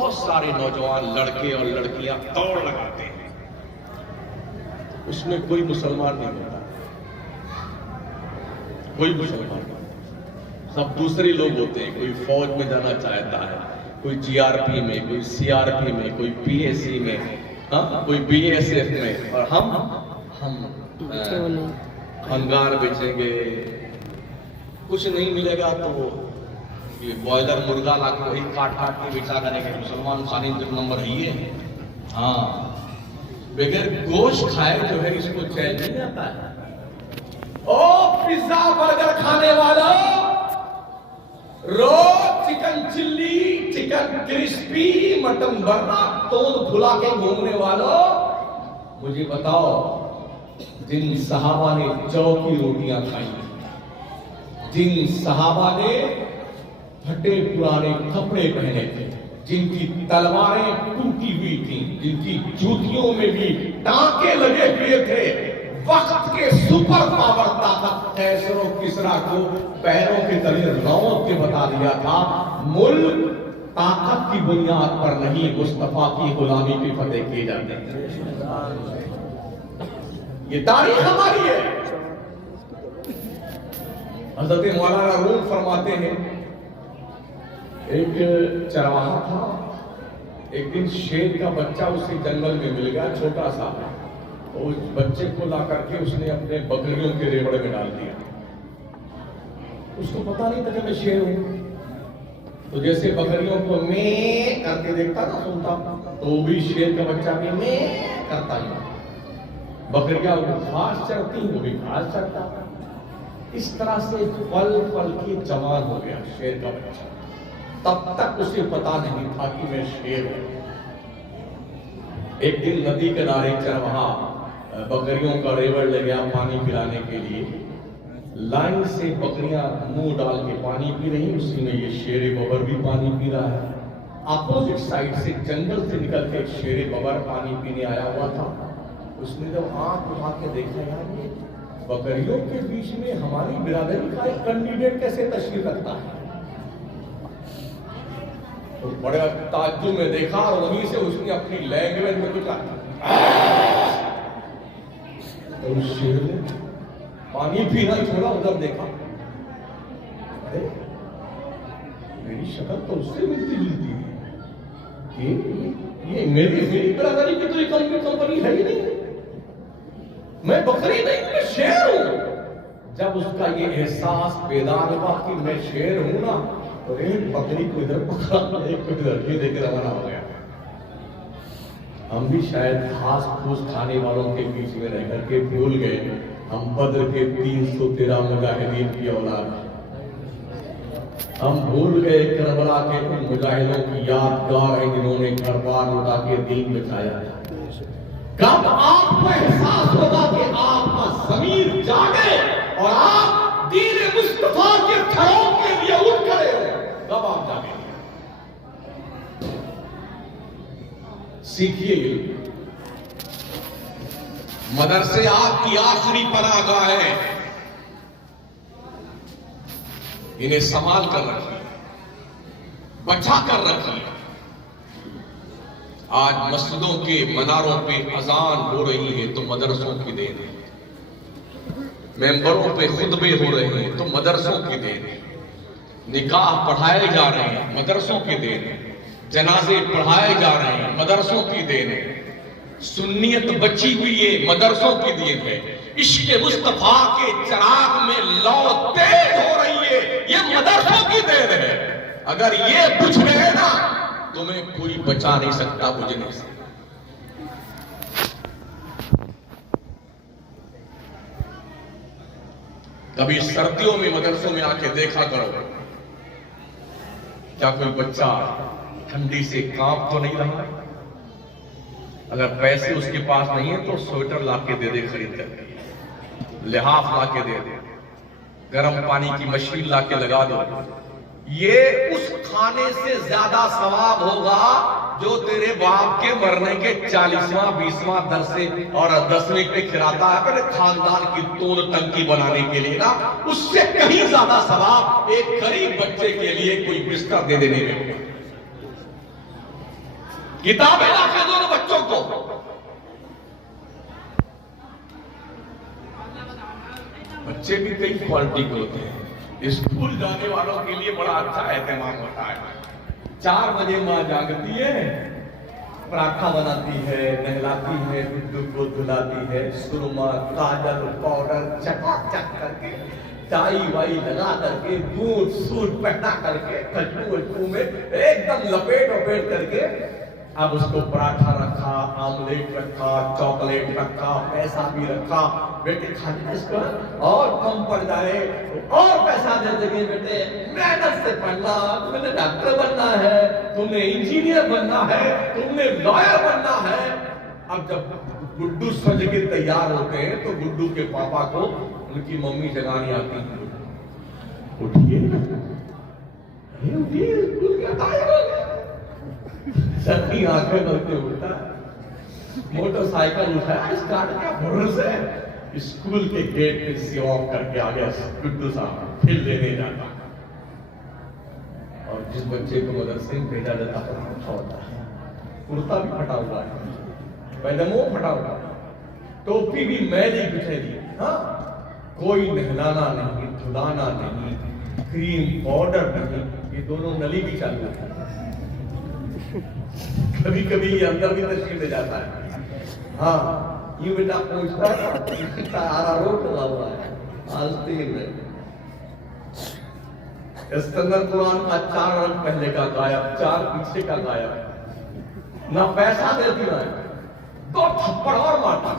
बहुत सारे नौजवान लड़के और लड़कियां दौड़ लगाते हैं, उसमें कोई मुसलमान नहीं होता, कोई मुसलमान नहीं, सब दूसरे लोग होते हैं। कोई फौज में जाना चाहता है, कोई जीआरपी में, कोई सीआरपी में, कोई पीएसी में, हाँ, कोई बीएसएफ में, और हम अंगार बेचेंगे, कुछ नहीं मिलेगा तो ये बॉयलर मुर्गा ला के वही काट काट के बेचा करेंगे। मुसलमान खाने नंबर है ये। हाँ, बगैर गोश्त खाए जो है इसको चैन नहीं आता है। ओ पिज्जा बर्गर खाने वाला, रोज chicken chilli, chicken crispy, mutton बर्रा तोड़ फुला के घूमने वालों, मुझे बताओ, जिन सहाबा ने जौ की रोटियां खाई, जिन सहाबा ने फटे पुराने कपड़े पहने थे, जिनकी तलवारें टूटी हुई थी, जिनकी जूतियों में भी टांके लगे हुए थे, वक्त के सुपर पावर ताकत कैसरो किसरा को पैरों के तले रौंद के बता दिया था, मुल्क ताकत की बुनियाद पर नहीं, मुस्तफा की गुलामी पे फतेह किए जाते हैं। ये तारीख हमारी है। हज़रत मौलाना रूम फरमाते हैं, एक चरवाहा था, एक दिन शेर का बच्चा उसे जंगल में मिल गया, छोटा सा, और उस बच्चे को ला करके उसने अपने बकरियों के रेवड़ में डाल दिया। उसको पता नहीं था कि मैं शेर हूं, तो जैसे बकरियों को मैं करके देखता ना, सुनता, तो वो भी शेर का बच्चा भी मैं करता है। बकरियां घास चरती, वो भी घास चरता। इस तरह से पल पल की जवान हो गया शेर का बच्चा। तब तक उसे पता नहीं था कि मैं शेर हूं। एक दिन नदी किनारे चरवाहा बकरियों का रेवड़ ले गया पानी पिलाने के लिए। लाइन से बकरियां मुंह डाल के पानी पी रही, उसी में ये शेर बबर भी पानी पी रहा है। अपोजिट साइड से जंगल से निकल के शेर बबर पानी पीने आया हुआ था। उसने जब आंख उठा के देखा, यार ये बकरियों के बीच में हमारी बिरादरी का एक कैंडिडेट कैसे तशरीफ रखता है, तो बड़े ताज्जुब में देखा, और वहीं से उसने अपनी लैंग्वेज में कुछ तो शेर ने पानी पीना छोड़ा, उधर देखा, अरे मेरी शक्ल तो उससे मिलती जुलती है, ये मेरी बिरादरी की तो ये कंपनी है ही नहीं, मैं बकरी नहीं, मैं शेर हूं। जब उसका ये एहसास बेदार हुआ कि मैं शेर हूं ना, तो एक बकरी को इधर पकड़ा, एक को इधर, ये देकर रवाना हो गया। हम भी शायद घास फूस खाने वालों के बीच में रह करके भूल गए हम बद्र के 313 मुजाहिदीन की औलाद। हम भूल गए करबला के उन मुजाहिदों की यादगार है जिन्होंने घर बार लुटा के दीन बचाया। कब आपको एहसास होगा कि आपका ज़मीर जागे और आप दीन मुस्तफा के फरोग के लिए उठ खड़े हो, तब आप जागे। सीखिए, मदरसे आपकी आखिरी पनाहगाह है, इन्हें संभाल कर रखिए, बचा कर रखिए। आज मस्जिदों के मनारों पे अजान हो रही है तो मदरसों की देन है, मेंबरों पे खुतबे हो रहे हैं तो मदरसों की देन है, निकाह पढ़ाए जा रहे हैं मदरसों की देन है, जनाजे पढ़ाए जा रहे हैं मदरसों की देन है, सुन्नियत बची हुई है मदरसों की देन है, इश्क मुस्तफा के चिराग में लौ तेज हो रही है, ये मदरसों की देन है। अगर ये बुझ गए ना, तुम्हें कोई बचा नहीं सकता बुझने से। कभी सर्दियों में मदरसों में आके देखा करो, क्या कोई बच्चा ठंडी से कांप तो नहीं रहा? अगर पैसे उसके पास नहीं है तो स्वेटर लाके दे दे खरीद कर, लिहाफ लाके दे दे, गर्म पानी की मशीन लाके लगा दो। ये उस खाने से ज्यादा सवाब होगा जो तेरे बाप के मरने के 40वां 20वां दरसे और 10वें पे खिलाता है अपने खानदान की तोड़ टंकी बनाने के लिए ना, उससे कहीं ज्यादा सवाब एक गरीब बच्चे के लिए कोई बिस्तर दे देने में। किताबें लाके दो बच्चों को। बच्चे भी कई क्वालिटी के होते हैं। स्कूल जाने वालों के लिए बड़ा अच्छा एहतमाम होता है। 4 बजे माँ जागती है, पराठा बनाती है, नहलाती है, गुड्डू को धुलाती है, सुरमा, काजल, पाउडर चकाचक करके, टाई वाई लगा करके, बूट सूट पहना करके, खुशबू में एकदम लपेट करके, अब उसको पराठा रखा, आमलेट रखा, चॉकलेट रखा, पैसा भी रखा, बेटे खाने इसको और कम पड़ जाए और पैसा दे देंगे, बेटे मेहनत से पढ़ना, तुमने डॉक्टर बनना है, तुमने इंजीनियर बनना है, तुमने लॉयर बनना है। अब जब गुड्डू सज के तैयार होते हैं तो गुड्डू के पापा को उनकी मम्मी जगानी आती है, उठिए उठिए, स्कूल का टाइम हो गया। सबकी आंखें बंद उठा, मोटरसाइकिल उठाया, स्टार्ट किया, भरोसे स्कूल के गेट पे से ऑफ करके आ गया गुड्डू साहब, फिर लेने जाता। और जिस बच्चे को मदरसे में भेजा जाता है फटा होता है, कुर्ता भी फटा हुआ है, पैजामा फटा हुआ है, टोपी भी मैली बिछेली, हाँ, कोई नहलाना नहीं, धुलाना नहीं, क्रीम पाउडर नहीं, ये दोनों नली भी चालू है। कभी कभी ये अंदर भी तशरीफ ले जाता है, हाँ, यूं बेटा पूछता है, आरा रोक लगा हुआ है, आस्तीन में। इस्कंदर कुरान का 4 रंग पहले का गायब, 4 पीछे का गायब, ना पैसा देती ना 2 थप्पड़ और मारता,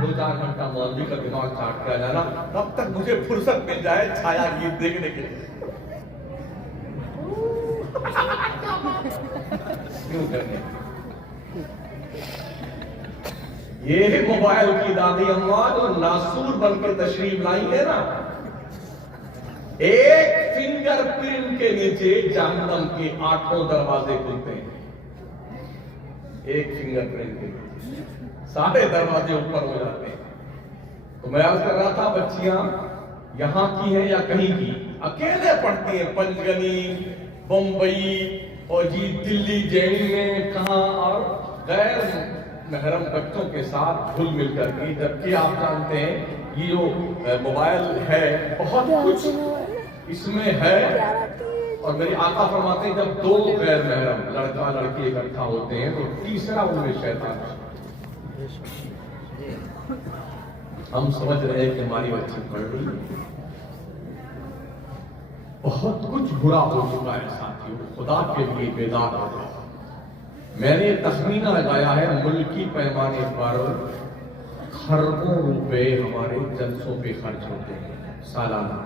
2-4 घंटा मौलवी का दिमाग चाट कर जाना, तब तक मुझे फुर्सत मिल जाए छाया गीत देखने के लिए। क्यों करने? ये मोबाइल की दादी अम्मा जो नासूर बन के तशरीफ लाई है ना, एक फिंगरप्रिंट के नीचे जहन्नम के 8 दरवाजे खुलते हैं। एक फिंगरप्रिंट के नीचे सारे दरवाजे ऊपर हो जाते हैं। तो मैं अर्ज कर रहा था, बच्चियां यहां की हैं या कहीं की, अकेले पढ़ती हैं, पंचगनी, बंबई और जी दिल्ली जेल में कहां, और गैर महरम बच्चों के साथ घुल मिल करके। जबकि आप जानते हैं ये जो मोबाइल है बहुत कुछ इसमें है, और मेरी आका फरमाते हैं जब 2 गैर महरम लड़का लड़की इकट्ठा होते हैं तो तीसरा उनमें शैतान। हम समझ रहे हैं कि हमारी बच्ची पढ़ रही है, बहुत कुछ बुरा हो चुका है साथियों, खुदा के लिए बेदार हो जाए। मैंने तखमीना लगाया है मुल्की पैमाने पर खरबों रुपए हमारे जलसों पे खर्च होते हैं सालाना।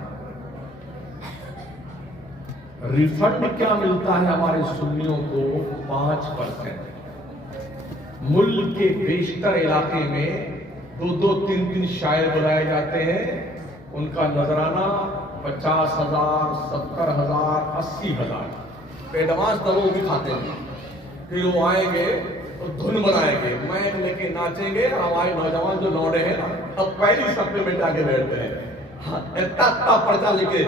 रिफंड क्या मिलता है हमारे सुन्नियों को? 5%। मुल्क के बेशतर इलाके में 2-2, 3-3 शायर बुलाए जाते हैं, उनका नजराना 50,000, 70,000, 80,000 एडवांस दरों भी खाते हैं। फिर वो आएंगे तो धुन बनाएंगे, मैक लेके नाचेंगे, हमारे नौजवान जो लौटे हैं ना, अब पहली सफे में जाके बैठते हैं, इतना पर्चा लिखे,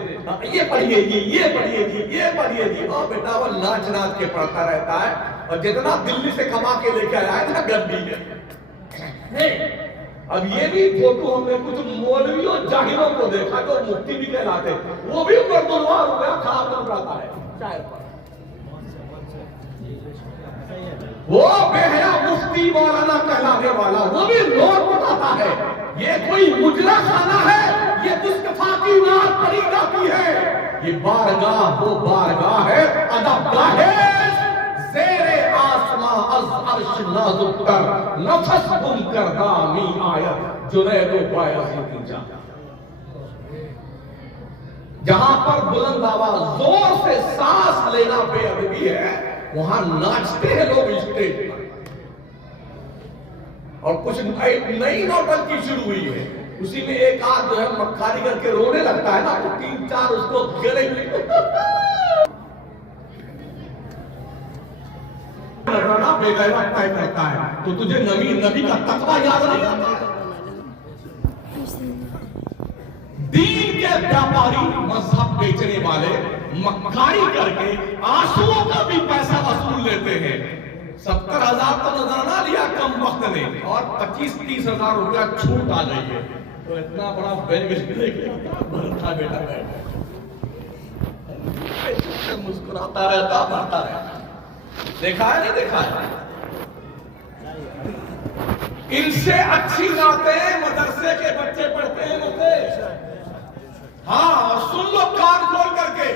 ये पढ़िए जी, ये पढ़िए जी, ये पढ़िए जी। और बेटा वो नाच नाच के पढ़ता रहता है, और जितना दिल्ली से कमा के लेके आया है ना गद्दी है। अब ये भी फोटो हमने कुछ मौलवी और जाहिरों को देखा जो मुफ्ती भी कहलाते, वो भी गर्दुलवा हो गया, खाब बन रहा है शायर पर। वो बेहया मुफ्ती मौलाना कहलाने वाला वो भी नोट बताता है, ये कोई मुजरा खाना है, ये मुस्तफा की नात पढ़ी जाती है, ये बारगाह वो बारगाह है, अदबगाह है, ज़ेरे आसमां अज़ अर्श नाज़ुक तर, नफस गुम करदा मी आयत जुनैदो बायज़ी जा। जहां पर बुलंद आवाज जोर से सांस लेना बेअदबी है, वहां नाचते हैं लोग स्टेज पर। और कुछ नई नौटंकी शुरू हुई है, उसी में एक आध जो है मक्खारी करके रोने लगता है ना, तो 3-4 उसको गले बेगैरत तय करता है। तो तुझे नबी का तकवा याद नहीं आता? दीन के व्यापारी, मजहब बेचने वाले मक्कारी करके आंसुओं का भी पैसा वसूल लेते हैं। 70,000 तो नजराना लिया कम वक्त ने और 25-30 हजार रुपया छूट आ गई है। तो इतना बड़ा बैग भरता बेटा मुस्कुराता रहता, भरता रहता। देखा है नहीं देखा है? इनसे अच्छी बातें मदरसे के बच्चे पढ़ते हैं मुझे। हाँ, और सुन लो कान खोल करके,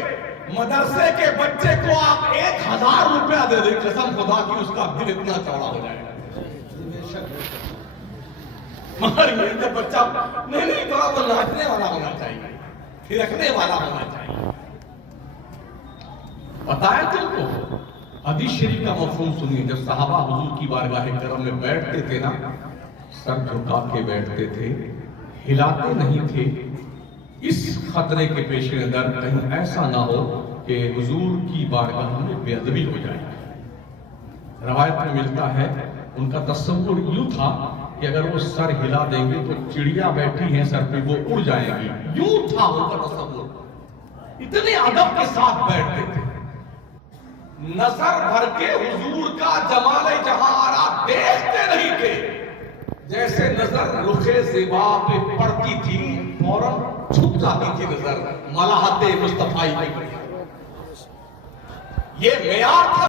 मदरसे के बच्चे को आप 1,000 रुपया दे दें, कसम खुदा की उसका दिल इतना चौड़ा हो जाएगा। मगर ये जब बच्चा नहीं थोड़ा तो नाचने वाला होना चाहिए, थिरकने वाला होना चाहिए। पता है तुमको हदीस शरीफ का मफहूम सुनिए। जब सहाबा हुजूर की बारगाह करम में बैठते थे ना, सर झुका के बैठते थे, हिलाते नहीं थे, इस खतरे के पेश नजर कहीं ऐसा ना हो कि हुजूर की बारगाह में बेअदबी हो जाए। रवायत में मिलता है उनका तस्वुर यूं था कि अगर वो सर हिला देंगे तो चिड़िया बैठी है सर पे वो उड़ जाएगी, यूं था उनका तस्वुर। इतने अदब के साथ बैठते थे। नजर भर के हुजूर का जमाले जहां आ रहा देखते नहीं थे। जैसे नजर रुखे ज़िबा पे पड़ती थी फौरन छुप जाती थी नजर। मलाहते मुस्तफाई ये मेयार था।